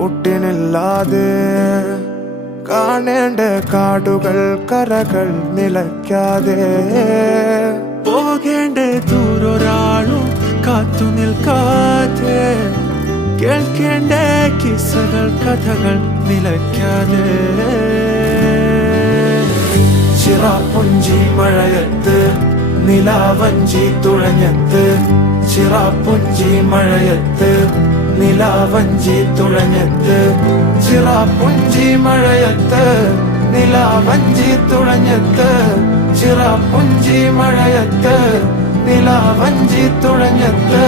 ഒട്ടിനില്ലാതെ കാണേണ്ട കാടുകൾ കരകൾ നിലയ്ക്കാതെ പോകേണ്ട ദൂരൊരാളും കാത്തു നിൽക്കാതെ കേൾക്കേണ്ട കിസ്സകൾ കഥകൾ നിലയ്ക്കാതെ ചിറാപ്പുഞ്ചി മഴയത്ത് നിലാവഞ്ചി തുഴഞ്ഞത്ത് ചിറാപ്പുഞ്ചി മഴയത്ത് നിലാവഞ്ചി തുഴഞ്ഞത്ത് ചിറാപ്പുഞ്ചി മഴയത്ത് നിലാവഞ്ചി തുഴഞ്ഞത്ത് ചിറാപ്പുഞ്ചി മഴയത്ത് നിലാവഞ്ചി തുഴഞ്ഞത്ത്